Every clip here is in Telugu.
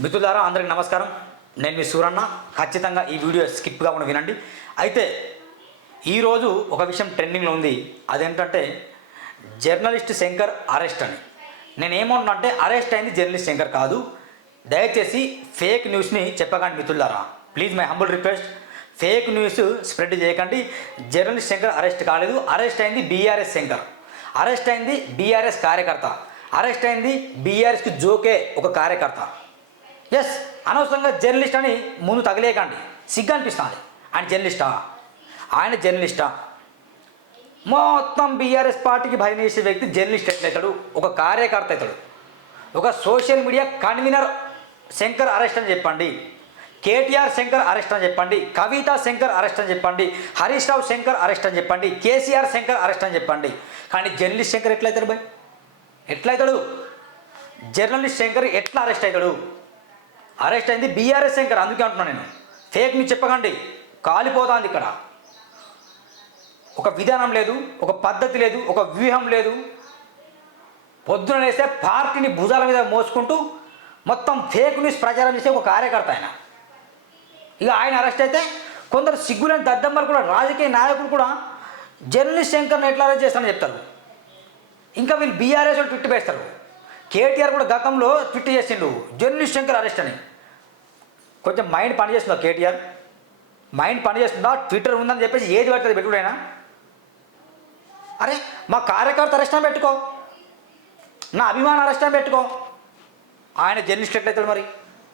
మిత్రులారా అందరికి నమస్కారం. నేను మీ సూరన్న. ఖచ్చితంగా ఈ వీడియో స్కిప్ కాకుండా వినండి. అయితే ఈరోజు ఒక విషయం ట్రెండింగ్లో ఉంది. అదేంటంటే జర్నలిస్ట్ శంకర్ అరెస్ట్ అని. నేను ఏమంటున్నా అరెస్ట్ అయింది జర్నలిస్ట్ శంకర్ కాదు. దయచేసి ఫేక్ న్యూస్ని చెప్పకండి మిత్రులారా. Please my humble request. Fake news spread చేయకండి. జర్నలిస్ట్ శంకర్ అరెస్ట్ కాలేదు. అరెస్ట్ అయింది బీఆర్ఎస్ శంకర్. అరెస్ట్ అయింది బీఆర్ఎస్ కార్యకర్త. అరెస్ట్ అయింది బీఆర్ఎస్కి జోకే ఒక కార్యకర్త. ఎస్ అనవసరంగా జర్నలిస్ట్ అని ముందు తగిలేయకండి. సిగ్గు అనిపిస్తుంది. ఆయన జర్నలిస్టా? ఆయన జర్నలిస్టా? మొత్తం బీఆర్ఎస్ పార్టీకి భయం చేసే వ్యక్తి జర్నలిస్ట్ ఎట్లయితాడు ఒక కార్యకర్త అవుతాడు. ఒక social media convener Shankar arrest అని చెప్పండి. కేటీఆర్ శంకర్ అరెస్ట్ అని చెప్పండి. కవిత శంకర్ అరెస్ట్ అని చెప్పండి. హరీష్ రావు శంకర్ అరెస్ట్ అని చెప్పండి. కేసీఆర్ శంకర్ అరెస్ట్ అని చెప్పండి. కానీ జర్నలిస్ట్ శంకర్ ఎట్లయితాడు భయ్? ఎట్లయితాడు? జర్నలిస్ట్ శంకర్ ఎట్లా అరెస్ట్ అవుతాడు? అరెస్ట్ అయింది బీఆర్ఎస్ శంకర్ అందుకే అంటున్నాను నేను. ఫేక్ మీరు చెప్పకండి. కాలిపోతాంది ఇక్కడ. ఒక విధానం లేదు ఒక పద్ధతి లేదు ఒక వ్యూహం లేదు. పొద్దున లేస్తే పార్టీని భుజాల మీద మోసుకుంటూ మొత్తం ఫేక్ న్యూస్ ప్రచారం చేసే ఒక కార్యకర్త ఆయన. ఇక ఆయన అరెస్ట్ అయితే కొందరు సిగ్గులేని దద్దమ్మలు కూడా రాజకీయ నాయకులు కూడా జర్నలిస్ట్ శంకర్ని ఎట్లా అరెస్ట్ చేస్తారని చెప్తారు. ఇంకా వీళ్ళు బీఆర్ఎస్ వాళ్ళు ట్విట్ వేస్తారు కేటీఆర్ కూడా గతంలో ట్విట్ చేసిండు జర్నలిస్ట్ శంకర్ అరెస్ట్ అని. కొంచెం మైండ్ పనిచేస్తుందా కేటీఆర్? మైండ్ పనిచేస్తుందా ట్విట్టర్ ఉందని చెప్పేసి ఏది పడుతుంది పెట్టుడైనా? అరే మా కార్యకర్త అరెస్టం పెట్టుకో. నా అభిమాన అరెస్ట్ అని పెట్టుకో. ఆయన జర్నలిస్ట్ ఎట్లయితాడు మరి?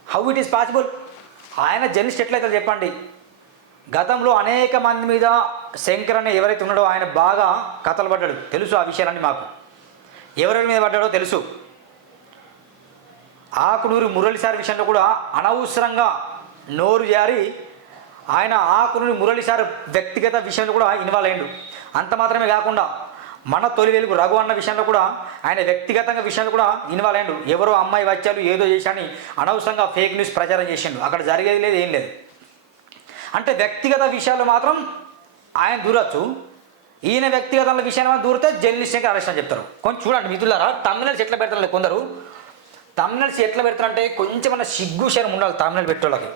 హౌ ఇట్ ఈస్ పాసిబుల్ ఆయన జర్నలిస్ట్ ఎట్లయితాడు చెప్పండి? గతంలో అనేక మంది మీద శంకర్ అనే ఎవరైతే ఉన్నాడో ఆయన బాగా కథలు పడ్డాడు. తెలుసు ఆ విషయాలన్నీ మాకు. ఎవరెవరి మీద పడ్డాడో తెలుసు. ఆకునూరి మురళిసారి విషయంలో కూడా అనవసరంగా నోరు జారి ఆయన ఆకునూరి మురళిసారి వ్యక్తిగత విషయంలో కూడా ఇన్వాల్వ్ అయ్యిండు. అంత మాత్రమే కాకుండా మన తొలి వెలుగు రఘు అన్న విషయంలో కూడా ఆయన వ్యక్తిగతంగా విషయంలో కూడా ఇన్వాల్వ్ అయ్యిండు. ఎవరో అమ్మాయి వచ్చారు ఏదో చేశాని అనవసరంగా ఫేక్ న్యూస్ ప్రచారం చేసిండు. అక్కడ జరిగేది లేదు ఏం లేదు. అంటే వ్యక్తిగత విషయాలు మాత్రం ఆయన దూరచ్చు. ఈయన వ్యక్తిగత విషయాలు దూరితే జర్నలిస్ట్ అరెస్ట్ అని చెప్తారు. కొంచెం చూడండి మిత్రులారా తమిళనాడు చెట్ల పెడతారు కొందరు. తమిళనాడు ఎట్లా పెడతారంటే కొంచెం మన సిగ్గు శరం ఉండాలి తమిళ పెట్టేళ్ళకి.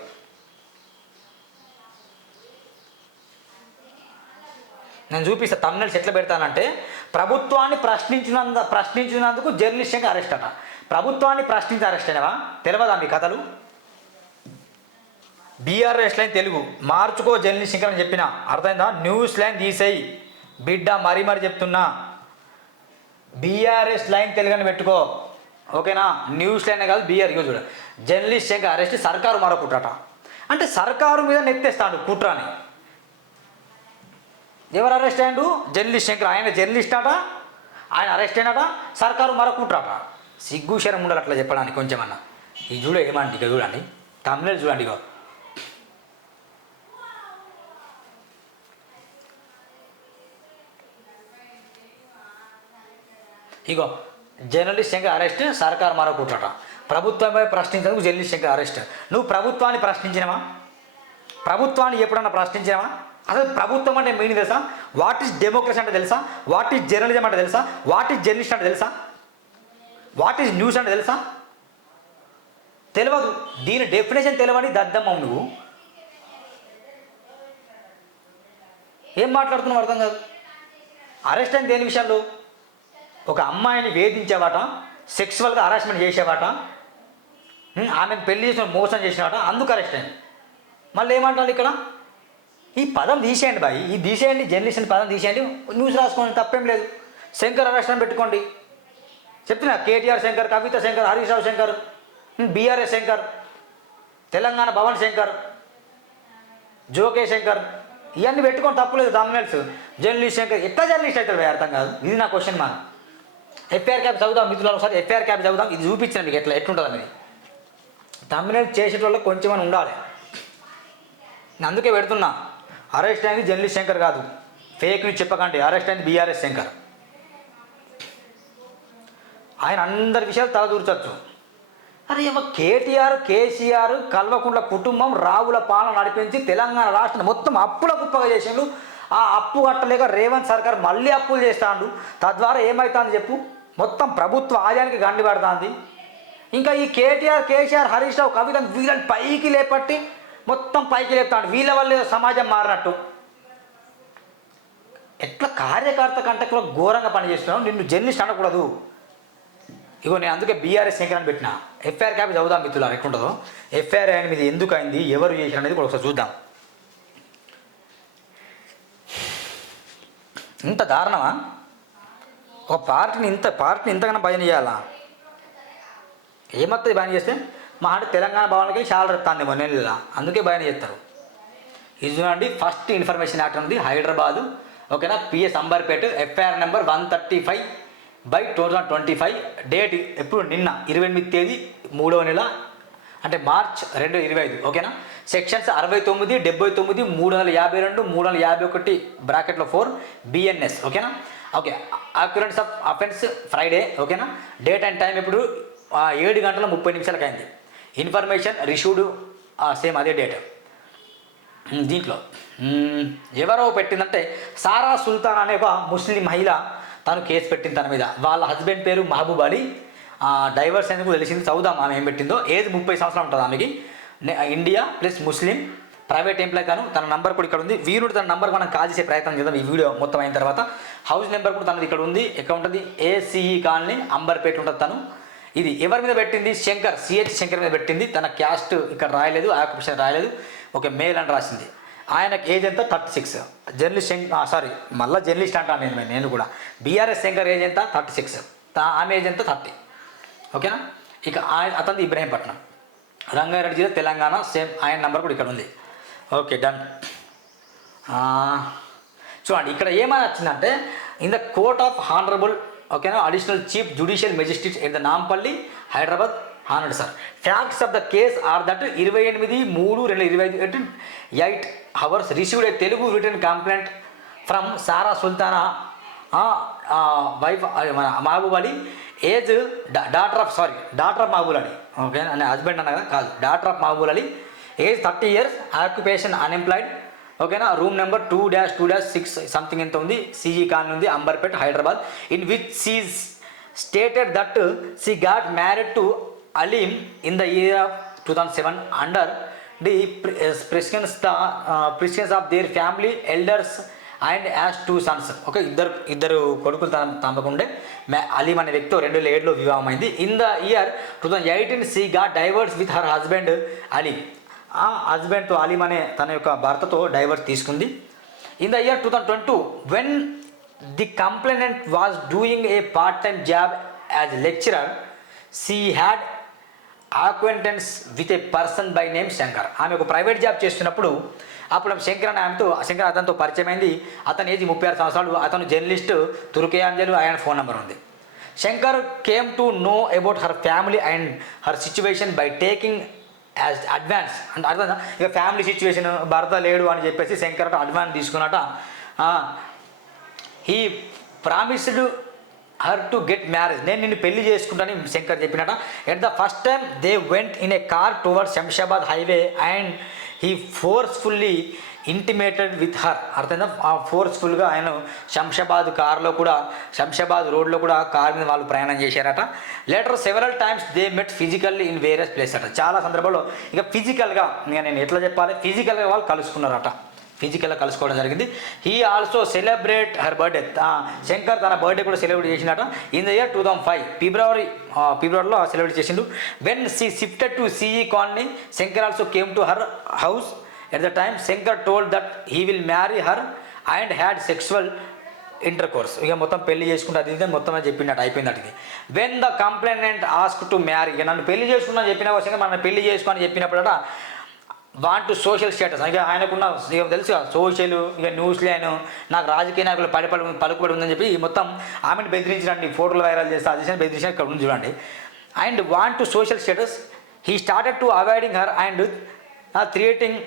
నేను చూపిస్తా తమిళనాడు ఎట్లా పెడతానంటే ప్రభుత్వాన్ని ప్రశ్నించినంత ప్రశ్నించినందుకు జర్నలిస్ట్గా అరెస్ట్ అట. ప్రభుత్వాన్ని ప్రశ్నించి అరెస్ట్ అయినవా? తెలియదా మీ కథలు? బీఆర్ఎస్ లైన్ తెలుగు. మార్చుకో జర్నలిస్ట్ అని చెప్పిన. అర్థమైందా? న్యూస్ లైన్ తీసేయి. బిడ్డ మరీ మరీ చెప్తున్నా. బీఆర్ఎస్ లైన్ తెలుగు అని పెట్టుకో. ఓకేనా? న్యూస్ లైన్ కాదు బీఆర్ ఇగో చూడ. జర్నలిస్ట్ శంకర్ అరెస్ట్ సర్కారు మరో కుట్రట. అంటే సర్కారు మీద నెత్తేస్తాడు కుట్రని. ఎవరు అరెస్ట్ అయ్యాడు? జర్నలిస్ట్ శంకర్ ఆయన జర్నలిస్ట్ అట ఆయన అరెస్ట్ అయినట సర్కారు మరో కుట్రట. సిగ్గు శరం ఉండాలి అట్లా చెప్పడానికి కొంచెమన్నా. ఇది చూడ ఏమండి ఇక చూడండి. తమిళ చూడండి ఇక ఇగో జర్నలిస్ట్ శంకర్ అరెస్ట్ సర్కార్ మరో కుట్రట. ప్రభుత్వంపై ప్రశ్నించేందుకు జర్నలిస్ట్ శంకర్ అరెస్ట్. నువ్వు ప్రభుత్వాన్ని ప్రశ్నించినవా? ప్రభుత్వాన్ని ఎప్పుడన్నా ప్రశ్నించినవా? అసలు ప్రభుత్వం అంటే మీనింగ్ తెలుసా? వాట్ ఈస్ డెమోక్రసీ అంటే తెలుసా? వాట్ ఈస్ జర్నలిజం అంటే తెలుసా? వాట్ ఈస్ జర్నలిస్ట్ అంటే తెలుసా? వాట్ ఈస్ న్యూస్ అంటే తెలుసా? తెలియదు దీని డెఫినేషన్ తెలియని దద్దమ్మ నువ్వు. ఏం మాట్లాడుతున్నావు అర్థం కాదు. అరెస్ట్ అయింది దేని విషయాల్లో ఒక అమ్మాయిని వేధించేవాట సెక్సువల్గా హరాస్మెంట్ చేసేవాట ఆమెను పెళ్ళి చేసిన మోసం చేసినవాట అందుకు అరెస్ట్ అయింది. మళ్ళీ ఏమంటారు ఇక్కడ? ఈ పదం తీసేయండి బాయ్ ఈ తీసేయండి జర్నలిస్ట్ పదం తీసేయండి న్యూస్ రాసుకోండి తప్పేం లేదు. శంకర్ అరెస్ట్ పెట్టుకోండి. చెప్తున్నా కేటీఆర్ శంకర్ కవిత శంకర్ హరీష్ రావు శంకర్ బీఆర్ఎస్ శంకర్ తెలంగాణ భవన్ శంకర్ జోకే శంకర్ ఇవన్నీ పెట్టుకొని తప్పులేదు తమిళస్ జర్నలిస్ట్ శంకర్ ఎట్లా జర్నలిస్ట్ అవుతాడు అర్థం కాదు. ఇది నా క్వశ్చన్ మా ఎఫ్ఐఆర్ క్యాప్ చదువుదాం మిత్రులు ఒకసారి ఎఫ్ఐఆర్ క్యాప్ చదువుదాం. ఇది చూపించిన మీకు ఎట్లా ఎట్లుంటుంది అనేది. తమిళ చేసేటోళ్ళు కొంచెం అని ఉండాలి. నేను అందుకే పెడుతున్నా. అరెస్ట్ అయింది జర్నలిస్ట్ శంకర్ కాదు. ఫేక్ న్యూస్ చెప్పకండి. అరెస్ట్ అయింది బీఆర్ఎస్ శంకర్. ఆయన అందరి విషయాలు తలదూర్చచ్చు. అరే ఏమో కేటీఆర్ కేసీఆర్ కల్వకుంట్ల కుటుంబం రావుల పాలన నడిపించి తెలంగాణ రాష్ట్రం మొత్తం అప్పుల కుప్పగా చేసిండు ఆ అప్పు కట్టలేక రేవంత్ సర్కార్ మళ్ళీ అప్పులు చేస్తాడు. తద్వారా ఏమవుతుందని చెప్పు? మొత్తం ప్రభుత్వ ఆదాయానికి గండి పడుతుంది. ఇంకా ఈ కేటీఆర్ కేసీఆర్ హరీష్ రావు కవిత వీళ్ళని పైకి లేపట్టి మొత్తం పైకి లేపుతాడు. వీళ్ళ వల్ల ఏదో సమాజం మారినట్టు. ఎట్లా కార్యకర్త కంటే కూడా ఘోరంగా పనిచేస్తున్నావు నిన్ను జర్నలిస్ట్ అనకూడదు. ఇగో నేను అందుకే బీఆర్ఎస్ శంకరని పెట్టిన. ఎఫ్ఐఆర్ కాపీ చదువుదాం మిత్రులారు ఎట్లుంటుందో? ఎఫ్ఐఆర్ అనేది ఎందుకు అయింది? ఎవరు చేసిన అనేది కూడా ఒకసారి చూద్దాం. ఇంత దారుణమా? ఒక పార్టీని ఇంత పార్టీని ఇంతకన్నా భయం చేయాలా? ఏమత్తది భయం చేస్తే? మా అంటే తెలంగాణ భవన్కి చాలా వస్తాను మొన్న నెలలో అందుకే భయం చేస్తారు. ఇది చూడండి ఫస్ట్ ఇన్ఫర్మేషన్ యాక్ట్ ఉంది హైదరాబాదు. ఓకేనా? P S Amberpet F I R number one thirty five by two thousand twenty five. Date ఎప్పుడు? నిన్న ఇరవై ఎనిమిది తేదీ మూడవ నెల అంటే మార్చ్ రెండు ఇరవై ఐదు. ఓకేనా? సెక్షన్స్ అరవై తొమ్మిది డెబ్బై తొమ్మిది మూడు వందల యాభై రెండు మూడు వందల యాభై ఒకటి బ్రాకెట్లో ఫోర్ బిఎన్ఎస్ ఓకేనా? Okay. Occurrence of offence Friday ఓకేనా? డేట్ అండ్ టైం ఇప్పుడు ఏడు గంటల ముప్పై నిమిషాలకు అయింది. ఇన్ఫర్మేషన్ రిషూడ్ సేమ్ అదే డేట్ దీంట్లో. ఎవరో పెట్టిందంటే సారా సుల్తాన్ అనే ఒక ముస్లిం మహిళ తను కేసు పెట్టింది తన మీద. వాళ్ళ హస్బెండ్ పేరు మహబూబ్ అలీ. డైవర్స్ ఎందుకు తెలిసింది చదువుదాం ఆమె ఏం పెట్టిందో. ఏజ్ ముప్పై సంవత్సరాలు ఉంటుంది ఆమెకి. India plus Muslim. Private employee గాను తన నంబర్ కూడా ఇక్కడ ఉంది వీరుడు తన నంబర్ మనం కాల్ చేసే ప్రయత్నం చేద్దాం ఈ వీడియో మొత్తం అయిన తర్వాత. హౌస్ నెంబర్ కూడా తనది ఇక్కడ ఉంది ఎక్కడ ఉంటుంది? ఏసీఈ కాలనీ అంబర్పేట ఉంటుంది తను. ఇది ఎవరి మీద పెట్టింది? శంకర్ సిహెచ్ శంకర్ మీద పెట్టింది. తన క్యాస్ట్ ఇక్కడ రాయలేదు ఆక్యుపేషన్ రాయలేదు. ఓకే మేల్ అని రాసింది. ఆయనకు ఏజ్ ఎంత? Thirty six journalist Shankar sorry మళ్ళీ జర్నలిస్ట్ అంటాను నేను నేను కూడా. బీఆర్ఎస్ శంకర్ ఏజ్ ఎంత? థర్టీ సిక్స్ ఆమె ఏజ్ ఎంత? థర్టీ ఓకేనా? ఇక ఆయన అతనిది ఇబ్రహీంపట్నం. రంగారెడ్డి జిల్లా తెలంగాణ సేమ్ ఆయన నంబర్ కూడా ఇక్కడ ఉంది ఓకే డన్ చూడండి ఇక్కడ ఏమని వచ్చిందంటే in the court of honourable ఓకేనా additional chief judicial magistrate in the Nampally Hyderabad honoured sir facts of the case are that ఇరవై ఎనిమిది మూడు రెండు ఇరవై ఐదు eight hours received a Telugu return complaint from Sara Sultana wife మన Mahboob Ali age daughter of sorry daughter of Mahboob Ali okay అని హస్బెండ్ అన్న కదా కాదు daughter of Mahboob Ali age thirty years occupation unemployed ఓకేనా room number two dash two dash six something ఎంత ఉంది సిజీ ఖాన్ ఉంది Amberpet Hyderabad in which she's stated that she got married to Aleem in the year of two thousand seven under the presence the presence of their family elders and as two sons okay ఇద్దరు ఇద్దరు కొడుకులు తన తమకుండే మ్యా అలీం అనే వ్యక్తి రెండు వేల ఏడులో వివాహమైంది. In the year two thousand eighteen she got divorce with her husband Ali ఆ హస్బెండ్తో అలీమ్ అనే తన యొక్క భర్తతో డైవర్స్ తీసుకుంది. In the year two thousand twenty when the complainant was doing a part time job as lecturer she had acquaintance with a person by name Shankar ఆమె ఒక ప్రైవేట్ జాబ్ చేస్తున్నప్పుడు అప్పుడు శంకర్ అనే ఆమెతో శంకర్ అతనితో పరిచయమైంది అతని ఏజ్ ముప్పై ఆరు సంవత్సరాలు అతను జర్నలిస్ట్ తుర్కేయాంజలు ఆయన ఫోన్ నెంబర్ ఉంది. Shankar came to know about her family and her situation by taking as advance అంటే అర్థం ఇక ఫ్యామిలీ సిచ్యువేషన్ భర్త లేడు అని చెప్పేసి శంకర్ అట advance తీసుకున్నట. He promised her to get marriage నేను నిన్ను పెళ్ళి చేసుకుంటానని Shankar చెప్పినట. At the first time they went in a car toward Shamshabad highway and he forcefully intimated with her అర్థమైందా? ఆ ఫోర్స్ఫుల్గా ఆయన శంషాబాద్ కార్లో కూడా శంషాబాద్ రోడ్లో కూడా కార్ మీద వాళ్ళు ప్రయాణం చేశారట. Later several times they met physically in various place అట. చాలా సందర్భాల్లో ఇక ఫిజికల్గా ఇంకా నేను ఎట్లా చెప్పాలి? ఫిజికల్గా వాళ్ళు కలుసుకున్నారట. ఫిజికల్గా కలుసుకోవడం జరిగింది. He also celebrate her birthday Shankar తన బర్త్డే కూడా celebrate చేసినట in the year two thousand five February ఫిబ్రవరిలో సెలబ్రేట్ చేసిండు. When she shifted to C E colony Shankar also came to her house at the time Shankar told that he will marry her and had sexual intercourse ఇక మొత్తం పెళ్ళి చేసుకుంటే అది ఇది మొత్తం అని చెప్పినట్టు అయిపోయింది అటుకి when the complaint ask to marry ఇక నన్ను పెళ్ళి చేసుకున్నా చెప్పిన అవసరంగా మన పెళ్ళి చేసుకుని చెప్పినప్పుడట వాంట్ టు సోషల్ స్టేటస్ ఇక ఆయనకున్న ఇక తెలుసు సోషల్ ఇక న్యూస్ లైన్ నాకు రాజకీయ నాయకులు పడిపడి పలుకుబడి ఉందని చెప్పి మొత్తం ఆమెను బెదిరించడానికి ఫోటోలు వైరల్ చేస్తే అది బెదిరించిన ఇక్కడ ఉంది చూడండి. And want to social status he started to avoiding her and creating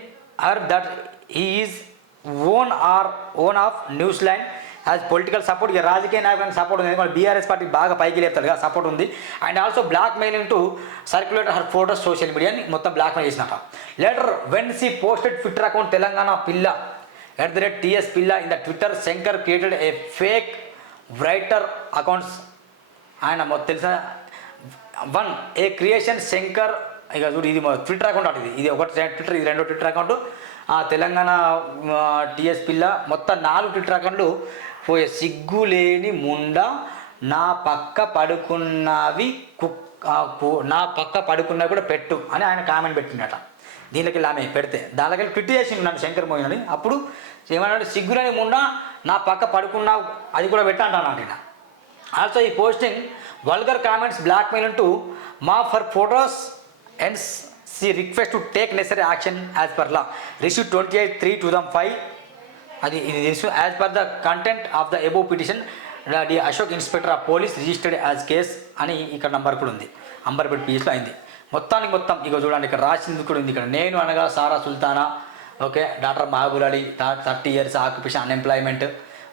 her that he is own or own of New Zealand line as political support ఇక రాజకీయ నాయకులకు సపోర్ట్ ఉంది. ఎందుకంటే బీఆర్ఎస్ పార్టీ బాగా పైకి లేపుతాడు కదా సపోర్ట్ ఉంది. And also black mailing to circulate her photos social మీడియాని మొత్తం black mail చేసినట letter when she posted Twitter account Telangana పిల్ల at the rate T S పిల్ల in the Twitter Shankar created a fake writer accounts ఆయన మొత్తం తెలుసా? వన్ ఏ క్రియేషన్ శంకర్ ఇక చూడు ఇది ట్విట్టర్ అకౌంట్ అంటే ఇది. ఇది ఒకటి ట్విట్టర్ ఇది రెండో ట్విట్టర్ అకౌంట్ ఆ తెలంగాణ టీఎస్ పిల్ల మొత్తం నాలుగు ట్విట్టర్ అకౌంట్లు పోయే సిగ్గు లేని ముండ నా పక్క పడుకున్నవి కు- నా పక్క పడుకున్నవి కూడా పెట్టు అని ఆయన కామెంట్ పెట్టిండట. దీనికి ఆమె పెడితే దానికి ట్విట్ చేసిండు నన్ను శంకర్ మోహన్ అని అప్పుడు ఏమన్నాడు సిగ్గులేని ముండ నా పక్క పడుకున్నావు అది కూడా పెట్టంటాను ఆయన. ఆల్సో ఈ పోస్టింగ్ వల్గర్ కామెంట్స్ బ్లాక్మెయిల్ అంటూ మా for photos and she request to take necessary action as per law receive twenty eight three two thousand five అది ఇది receive as per the content of the above petition the Ashok inspector of police registered as case అని ఇక్కడ నంబర్ కూడా ఉంది. అంబర్పేట్ పీఎస్లో అయింది. మొత్తానికి మొత్తం ఇక చూడండి ఇక్కడ రాసింది కూడా ఉంది. ఇక్కడ నేను అనగా Sara Sultana okay doctor Mahboob Ali thirty years occupation unemployment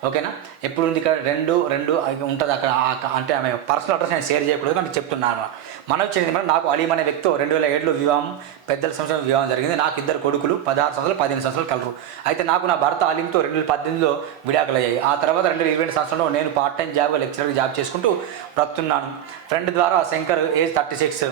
ఓకేనా? ఎప్పుడు ఉంది ఇక్కడ? రెండు రెండు ఉంటుంది అక్కడ. అంటే ఆమె పర్సనల్ అడ్రస్ నేను షేర్ చేయకూడదు కానీ చెప్తున్నాను. మనం వచ్చింది మనం నాకు అలీం అనే వ్యక్తితో రెండు వేల ఏడులో వివాహం పెద్దల సంవత్సరం వివాహం జరిగింది. నాకు ఇద్దరు కొడుకులు పదహారు సంవత్సరాలు పదిహేను సంవత్సరాలు కలరు. అయితే నాకు నా భర్త అలీంతో రెండు వేల పద్దెనిమిదిలో విడాకులు అయ్యాయి. ఆ తర్వాత రెండు వేల ఇరవై రెండు సంవత్సరంలో నేను part time job lecturer job చేసుకుంటూ బ్రతున్నాను ఫ్రెండ్ ద్వారా Shankar age thirty six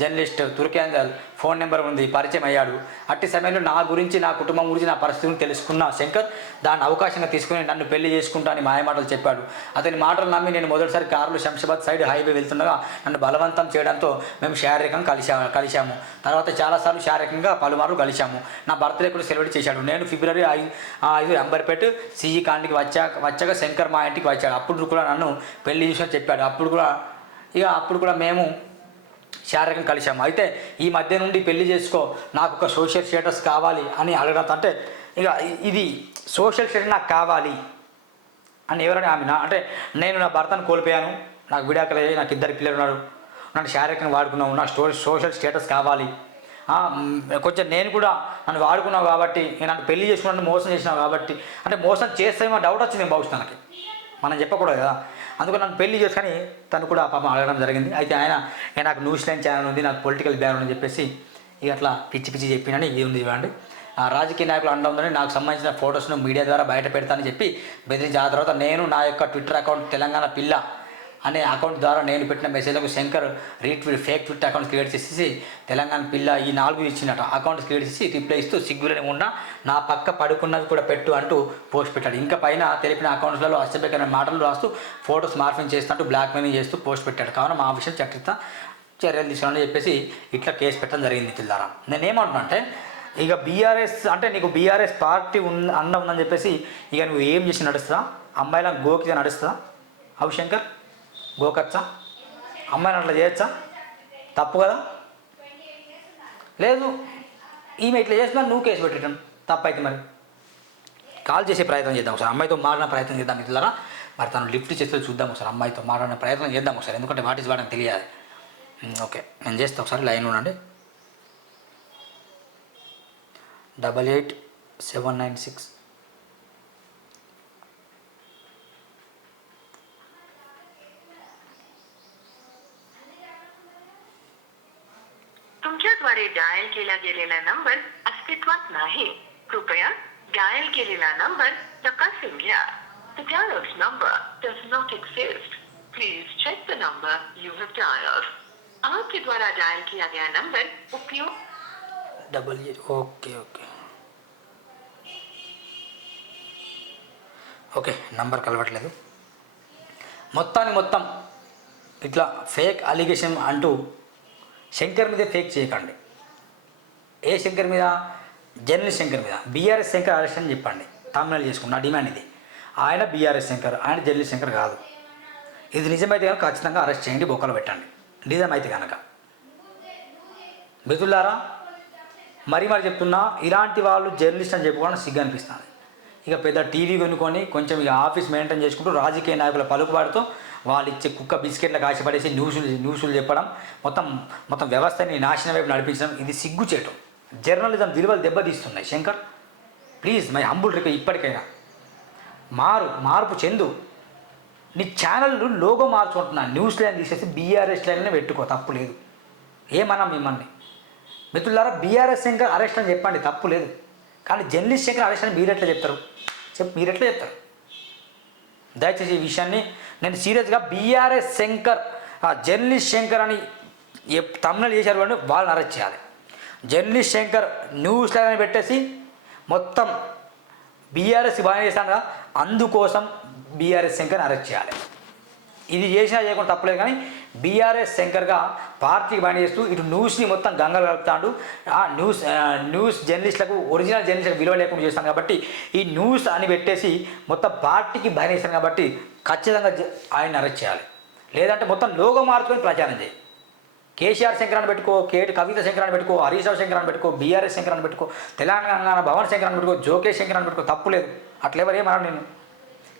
journalist తుర్కేందల్ phone number ఉంది పరిచయం అయ్యాడు. అట్టి సమయంలో నా గురించి నా కుటుంబం గురించి నా పరిస్థితిని తెలుసుకున్న శంకర్ దాన్ని అవకాశంగా తీసుకుని నన్ను పెళ్ళి చేసుకుంటా అని మాయమాటలు చెప్పాడు. అతని మాటలు నమ్మి నేను మొదటిసారి కారులో శంషాబాద్ సైడ్ హైవే వెళ్తుండగా నన్ను బలవంతం చేయడంతో మేము శారీరకంగా కలిసా కలిశాము. తర్వాత చాలాసార్లు శారీరకంగా పలుమార్లు కలిశాము. నా బర్త్డే కూడా సెలబ్రేట్ చేశాడు. నేను ఫిబ్రవరి ఐదు ఐదు అంబర్పేట సిఈ కాండికి వచ్చాక వచ్చాక శంకర్ మా ఇంటికి వచ్చాడు. అప్పుడు కూడా నన్ను పెళ్ళి చేసిన చెప్పాడు. అప్పుడు కూడా ఇక అప్పుడు కూడా మేము శారీరకం కలిశాము. అయితే ఈ మధ్య నుండి పెళ్ళి చేసుకో నాకు ఒక సోషల్ స్టేటస్ కావాలి అని అడగడంతో అంటే ఇక ఇది సోషల్ స్టేటస్ నాకు కావాలి అని ఎవరైనా ఆమె నా- అంటే నేను నా భర్తను కోల్పోయాను నాకు విడాకలయ్యాయి నాకు ఇద్దరు పిల్లలు ఉన్నారు నన్ను శారీరకంగా వాడుకున్నావు నా స్టో సోషల్ స్టేటస్ కావాలి. కొంచెం నేను కూడా నన్ను వాడుకున్నావు కాబట్టి నన్ను పెళ్ళి చేసుకున్నాను మోసం చేసినావు కాబట్టి అంటే మోసం చేస్తేమో డౌట్ వచ్చింది నాకు. మనం చెప్పకూడదు కదా. అందుకని నన్ను పెళ్ళి చేసుకొని తను కూడా పాపం అడగడం జరిగింది. అయితే ఆయన నాకు న్యూజిలాండ్ ఛానల్ ఉంది నాకు పొలిటికల్ బ్యాన్ అని చెప్పేసి ఇక అట్లా పిచ్చి పిచ్చి చెప్పినని ఇది ఉంది ఇవ్వండి ఆ రాజకీయ నాయకులు అనడం నాకు సంబంధించిన ఫొటోస్ను మీడియా ద్వారా బయట పెడతానని చెప్పి బెదిరించి ఆ తర్వాత నేను నా యొక్క ట్విట్టర్ అకౌంట్ తెలంగాణ పిల్ల అనే అకౌంట్ ద్వారా నేను పెట్టిన మెసేజ్లకు Shankar retweet fake tweet account create చేసేసి తెలంగాణ పిల్ల ఈ నాలుగు ఇచ్చినట్టు అకౌంట్ క్రియేట్ చేసి రిప్లై ఇస్తూ సిగ్గులని ఉన్న నా పక్క పడుకున్నది కూడా పెట్టు అంటూ పోస్ట్ పెట్టాడు. ఇంకా పైన తెలిపిన అకౌంట్స్లలో అసభ్యకరమైన మాటలు రాస్తూ ఫోటోస్ మార్ఫింగ్ చేస్తున్నట్టు బ్లాక్ మెయిన్ చేస్తూ పోస్ట్ పెట్టాడు. కావున మా విషయం చర్చిత చర్యలు తీసుకోవాలని చెప్పేసి ఇట్లా కేసు పెట్టడం జరిగింది పిల్లారా. నేనేమంటున్నా అంటే ఇక బీఆర్ఎస్ అంటే నీకు బీఆర్ఎస్ పార్టీ ఉన్న అన్న ఉందని చెప్పేసి ఇక నువ్వు ఏం చేసి నడుస్తుందా? అమ్మాయిలా గోకి నడుస్తుందా? అవు శంకర్. గోకచ్చా? అమ్మాయిని అట్లా చేయొచ్చా? తప్పు కదా? లేదు. ఈమె ఇట్లా చేసినా నువ్వు కేసు పెట్టడం తప్పు మరి. కాల్ చేసే ప్రయత్నం చేద్దాం ఒకసారి. అమ్మాయితో మాట్లాడిన ప్రయత్నం చేద్దాం ఇట్లా మరి తను లిఫ్ట్ చేస్తే చూద్దాం ఒకసారి. అమ్మాయితో మాట్లాడిన ప్రయత్నం చేద్దాం ఒకసారి. ఎందుకంటే వాట్ ఇస్ వాడని తెలియాలి. ఓకే. నేను చేస్తాను ఒకసారి లైన్ ఉండండి. Double eight seven nine six तुमच्याद्वारे dial केला गेलेला नंबर अस्तित्वात नाही कृपया डायल केलेला नंबर तपासून घ्या The dialed number does not exist. Please check the number you have dialed. आपके द्वारा डायल किया गया नंबर उपयोग double eight okay okay okay number కలవట్లేదు మొత్తానికి మొత్తం ఇట్లా ఫేక్ అలిగేషన్ అంటూ శంకర్ మీదే ఫేక్ చేయకండి. ఏ శంకర్ మీద? జర్నలిస్ట్ శంకర్ మీద. బీఆర్ఎస్ శంకర్ అరెస్ట్ అని చెప్పండి. తమిళనాడు చేసుకున్న నా డిమాండ్ ఇది. ఆయన బీఆర్ఎస్ శంకర్ ఆయన జర్నలిస్ట్ శంకర్ కాదు. ఇది నిజమైతే కనుక ఖచ్చితంగా అరెస్ట్ చేయండి బొక్కలు పెట్టండి. నిజమైతే కనుక. మిత్రులారా మరి మరి చెప్తున్నా ఇలాంటి వాళ్ళు జర్నలిస్ట్ అని చెప్పుకోవడం సిగ్గు అనిపిస్తుంది. ఇక పెద్ద టీవీ కొనుక్కొని కొంచెం ఇక ఆఫీస్ మెయింటైన్ చేసుకుంటూ రాజకీయ నాయకుల పలుకుబాటుతో వాళ్ళు ఇచ్చే కుక్క బిస్కెట్లకు ఆశపడేసి న్యూస్లు న్యూస్లు చెప్పడం మొత్తం మొత్తం వ్యవస్థని నాశనం వైపు నడిపించడం ఇది సిగ్గు చేయటం. జర్నలిజం విలువలు దెబ్బతీస్తున్నాయి. శంకర్ ప్లీజ్ మై హంబుల్ రిక ఇప్పటికైనా. మారు మార్పు చెందు. నీ ఛానల్ లోగో మార్చుకుంటున్నా. న్యూస్ లైన్ తీసేసి బీఆర్ఎస్ లైన్నే పెట్టుకో తప్పు లేదు. ఏమన్నా మిమ్మల్ని? మిత్రులారా బీఆర్ఎస్ శంకర్ అరెస్ట్ అని చెప్పండి తప్పు లేదు. కానీ జర్నలిస్ట్ శంకర్ అరెస్ట్ అని మీరు ఎట్లా చెప్తారు? చెప్పు మీరు ఎట్లా చెప్తారు? దయచేసి ఈ విషయాన్ని నేను సీరియస్గా బీఆర్ఎస్ శంకర్ ఆ జర్నలిస్ట్ శంకర్ అని తమిళ చేశారు అంటే వాళ్ళని అరెస్ట్ చేయాలి. జర్నలిస్ట్ శంకర్ న్యూస్ లైవ్ పెట్టేసి మొత్తం బీఆర్ఎస్ బాగా చేశాను కదా అందుకోసం బీఆర్ఎస్ శంకర్ని అరెస్ట్ చేయాలి. ఇది చేసినా చేయకుండా తప్పలేదు కానీ బీఆర్ఎస్ శంకర్గా పార్టీకి బాగా చేస్తూ ఇటు న్యూస్ని మొత్తం గంగలు కలుపుతాడు. ఆ న్యూస్ న్యూస్ జర్నలిస్టులకు ఒరిజినల్ జర్నలిస్టులకు విలువ లేకుండా చేస్తాను కాబట్టి ఈ న్యూస్ అని పెట్టేసి మొత్తం పార్టీకి భయం చేస్తాను కాబట్టి ఖచ్చితంగా ఆయన అరెస్ట్ చేయాలి. లేదంటే మొత్తం లోగో మార్చుకొని ప్రచారం చేయి. కేసీఆర్ శంకరాన్ని పెట్టుకో కేటి కవిత శంకరాన్ని పెట్టుకో హరీష్ రావు శంకరాన్ని పెట్టుకో బీఆర్ఎస్ శంకరాన్ని పెట్టుకో తెలంగాణ భవన్ శంకరాన్ని పెట్టుకో జోకేష్ శంకరాన్ని పెట్టుకో తప్పు లేదు. ఎవరు నేను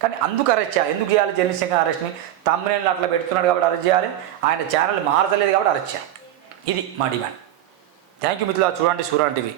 కానీ అందుకు అరెస్ట్ చేయాలి. ఎందుకు చేయాలి? జర్నలిస్ట్ శంకర్ అరెస్ట్ని తమ్మునేళ్ళు అట్లా పెడుతున్నాడు కాబట్టి అరెస్ట్ చేయాలి. ఆయన ఛానల్ మారతలేదు కాబట్టి అరెస్ట్ చేయాలి. ఇది మా డిమాండ్ థ్యాంక్ యూ మిత్రులు చూడండి చూడండి టీవీ.